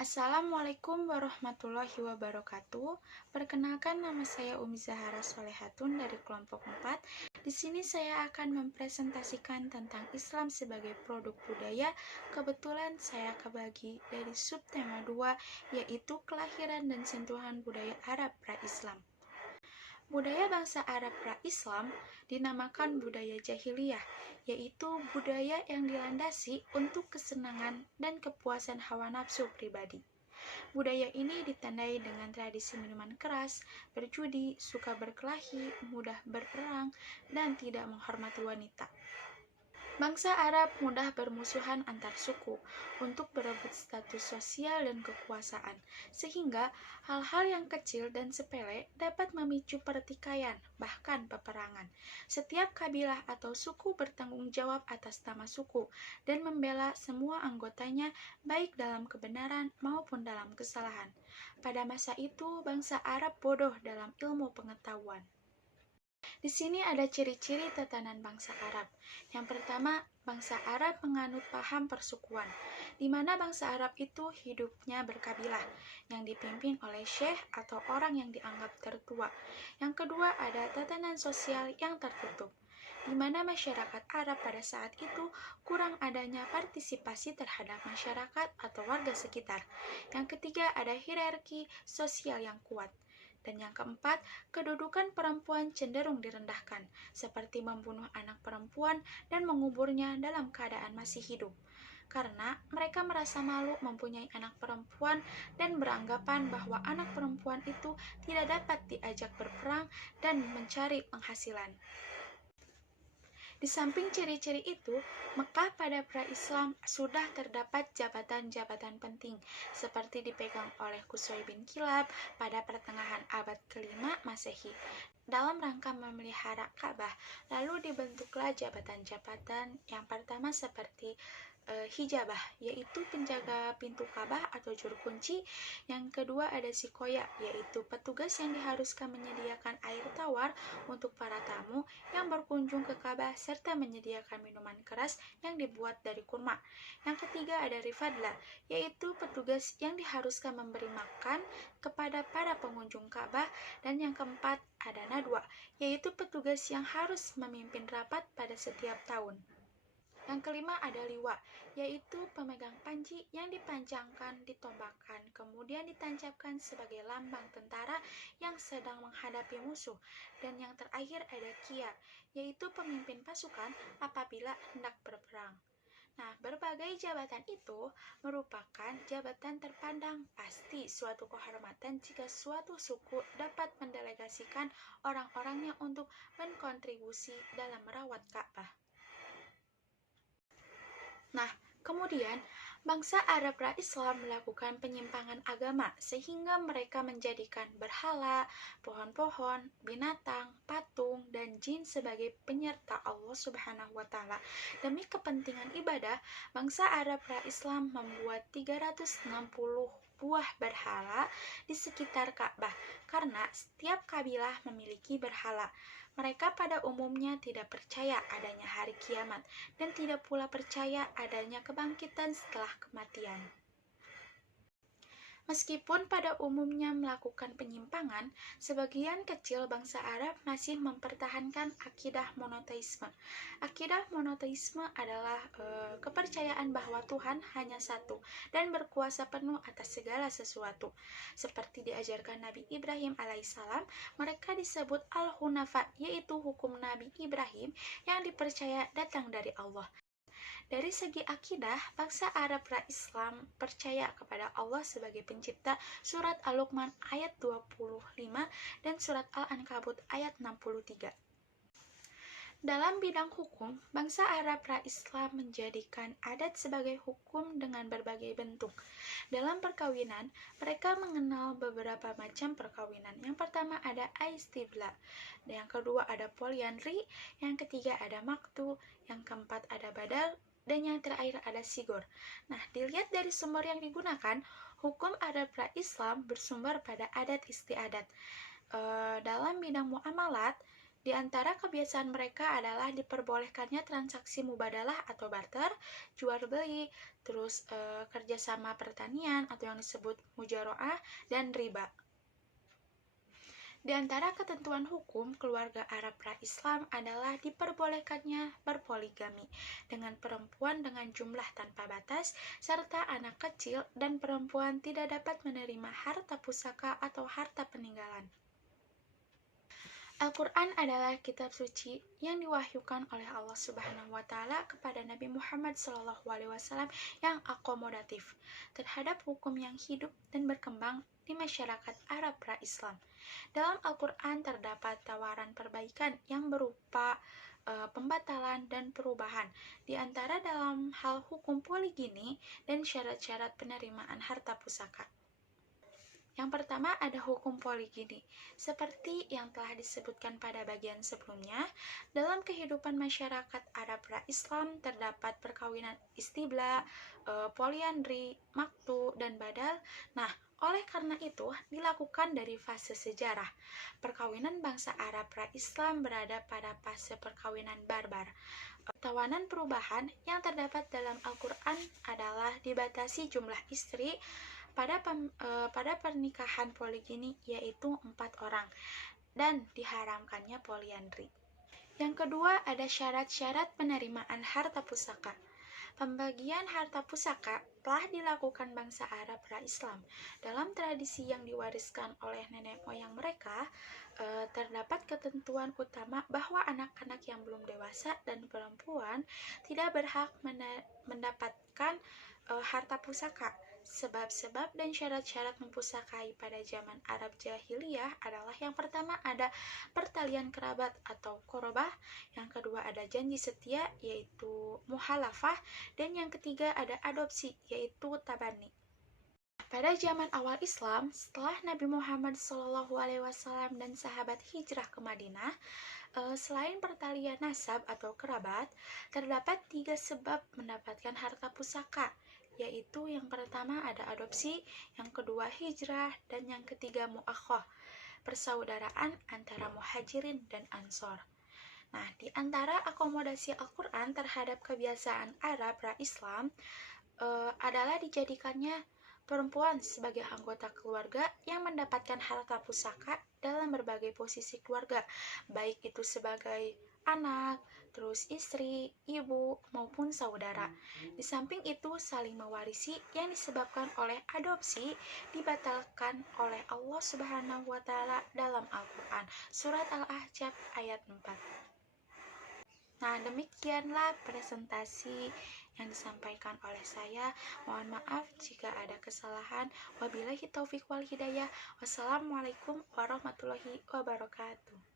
Assalamualaikum warahmatullahi wabarakatuh. Perkenalkan, nama saya Umi Zahara Solehatun dari kelompok 4. Di sini saya akan mempresentasikan tentang Islam sebagai produk budaya. Kebetulan saya kebagi dari subtema 2, yaitu kelahiran dan sentuhan budaya Arab pra-Islam. Budaya bangsa Arab pra-Islam dinamakan budaya jahiliyah, yaitu budaya yang dilandasi untuk kesenangan dan kepuasan hawa nafsu pribadi. Budaya ini ditandai dengan tradisi minuman keras, berjudi, suka berkelahi, mudah berperang, dan tidak menghormati wanita. Bangsa Arab mudah bermusuhan antar suku untuk berebut status sosial dan kekuasaan, sehingga hal-hal yang kecil dan sepele dapat memicu pertikaian, bahkan peperangan. Setiap kabilah atau suku bertanggung jawab atas nama suku dan membela semua anggotanya baik dalam kebenaran maupun dalam kesalahan. Pada masa itu, bangsa Arab bodoh dalam ilmu pengetahuan. Di sini ada ciri-ciri tatanan bangsa Arab. Yang pertama, bangsa Arab menganut paham persukuan, di mana bangsa Arab itu hidupnya berkabilah, yang dipimpin oleh syekh atau orang yang dianggap tertua. Yang kedua, ada tatanan sosial yang tertutup, di mana masyarakat Arab pada saat itu kurang adanya partisipasi terhadap masyarakat atau warga sekitar. Yang ketiga, ada hierarki sosial yang kuat. Dan yang keempat, kedudukan perempuan cenderung direndahkan, seperti membunuh anak perempuan dan menguburnya dalam keadaan masih hidup. Karena mereka merasa malu mempunyai anak perempuan dan beranggapan bahwa anak perempuan itu tidak dapat diajak berperang dan mencari penghasilan. Di samping ciri-ciri itu, Mekah pada pra-Islam sudah terdapat jabatan-jabatan penting, seperti dipegang oleh Qusay bin Kilab pada pertengahan abad ke-5 Masehi. Dalam rangka memelihara Ka'bah, lalu dibentuklah jabatan-jabatan yang pertama seperti hijabah, yaitu penjaga pintu Ka'bah atau juru kunci. Yang kedua ada sikoya, yaitu petugas yang diharuskan menyediakan air tawar untuk para tamu yang berkunjung ke Ka'bah serta menyediakan minuman keras yang dibuat dari kurma. Yang ketiga ada rifadlah, yaitu petugas yang diharuskan memberi makan kepada para pengunjung Ka'bah. Dan yang keempat ada nadwa, yaitu petugas yang harus memimpin rapat pada setiap tahun. Yang kelima ada liwa, yaitu pemegang panji yang dipanjangkan, ditombakan, kemudian ditancapkan sebagai lambang tentara yang sedang menghadapi musuh. Dan yang terakhir ada kia, yaitu pemimpin pasukan apabila hendak berperang. Nah, berbagai jabatan itu merupakan jabatan terpandang, pasti suatu kehormatan jika suatu suku dapat mendelegasikan orang-orangnya untuk berkontribusi dalam merawat Ka'bah. Nah, kemudian bangsa Arab pra-Islam melakukan penyimpangan agama sehingga mereka menjadikan berhala, pohon-pohon, binatang, patung, dan jin sebagai penyerta Allah Subhanahu wa taala. Demi kepentingan ibadah, bangsa Arab pra-Islam membuat 360 buah berhala di sekitar Ka'bah karena setiap kabilah memiliki berhala. Mereka pada umumnya tidak percaya adanya hari kiamat dan tidak pula percaya adanya kebangkitan setelah kematian. Meskipun pada umumnya melakukan penyimpangan, sebagian kecil bangsa Arab masih mempertahankan akidah monoteisme. Akidah monoteisme adalah kepercayaan bahwa Tuhan hanya satu dan berkuasa penuh atas segala sesuatu. Seperti diajarkan Nabi Ibrahim alaihissalam, mereka disebut al-Hunafa, yaitu hukum Nabi Ibrahim yang dipercaya datang dari Allah. Dari segi akidah, bangsa Arab pra-Islam percaya kepada Allah sebagai pencipta, surat Al-Luqman ayat 25 dan surat Al-Ankabut ayat 63. Dalam bidang hukum, bangsa Arab pra-Islam menjadikan adat sebagai hukum dengan berbagai bentuk. Dalam perkawinan, mereka mengenal beberapa macam perkawinan. Yang pertama ada aistibla, yang kedua ada poliandri, yang ketiga ada maktu, yang keempat ada badal, dan yang terakhir ada sigor. Nah, dilihat dari sumber yang digunakan, hukum adat pra-Islam bersumber pada adat istiadat. Dalam bidang muamalat, Di antara kebiasaan mereka adalah diperbolehkannya transaksi mubadalah atau barter, jual beli, terus kerjasama pertanian atau yang disebut mujaroah, dan riba. Di antara ketentuan hukum keluarga Arab pra-Islam adalah diperbolehkannya berpoligami dengan perempuan dengan jumlah tanpa batas, serta anak kecil dan perempuan tidak dapat menerima harta pusaka atau harta peninggalan. Al-Quran adalah kitab suci yang diwahyukan oleh Allah Subhanahu wa Ta'ala kepada Nabi Muhammad SAW yang akomodatif terhadap hukum yang hidup dan berkembang di masyarakat Arab pra-Islam. Dalam Al-Quran terdapat tawaran perbaikan yang berupa pembatalan dan perubahan, di antara dalam hal hukum poligini dan syarat-syarat penerimaan harta pusaka. Yang pertama ada hukum poligini. Seperti yang telah disebutkan pada bagian sebelumnya, dalam kehidupan masyarakat Arab pra-Islam terdapat perkawinan istibla, poliandri, maktu, dan badal. Nah, oleh karena itu dilakukan dari fase sejarah. Perkawinan bangsa Arab pra-Islam berada pada fase perkawinan barbar. Tawanan perubahan yang terdapat dalam Al-Quran adalah dibatasi jumlah istri pada pernikahan poligini, yaitu 4 orang, dan diharamkannya poliandri. Yang kedua ada syarat-syarat penerimaan harta pusaka. Pembagian harta pusaka telah dilakukan bangsa Arab pra-Islam. Dalam tradisi yang diwariskan oleh nenek moyang mereka, terdapat ketentuan utama bahwa anak-anak yang belum dewasa dan perempuan tidak berhak mendapatkan harta pusaka. Sebab-sebab dan syarat-syarat mempusakai pada zaman Arab Jahiliyah adalah yang pertama ada pertalian kerabat atau korobah, yang kedua ada janji setia yaitu muhalafah, dan yang ketiga ada adopsi yaitu tabani. Pada zaman awal Islam, setelah Nabi Muhammad SAW dan sahabat hijrah ke Madinah, selain pertalian nasab atau kerabat, terdapat 3 sebab mendapatkan harta pusaka, yaitu yang pertama ada adopsi, yang kedua hijrah, dan yang ketiga mu'akhoh, persaudaraan antara muhajirin dan ansor. Nah, di antara akomodasi Al-Quran terhadap kebiasaan Arab pra-Islam adalah dijadikannya perempuan sebagai anggota keluarga yang mendapatkan harta pusaka dalam berbagai posisi keluarga, baik itu sebagai anak, terus istri, ibu, maupun saudara. Di samping itu, saling mewarisi yang disebabkan oleh adopsi dibatalkan oleh Allah Subhanahu wa Ta'ala dalam Al-Quran, Surat Al-Ahzab ayat 4. Nah, demikianlah presentasi yang disampaikan oleh saya. Mohon maaf jika ada kesalahan. Wabillahi taufiq wal hidayah. Wassalamualaikum warahmatullahi wabarakatuh.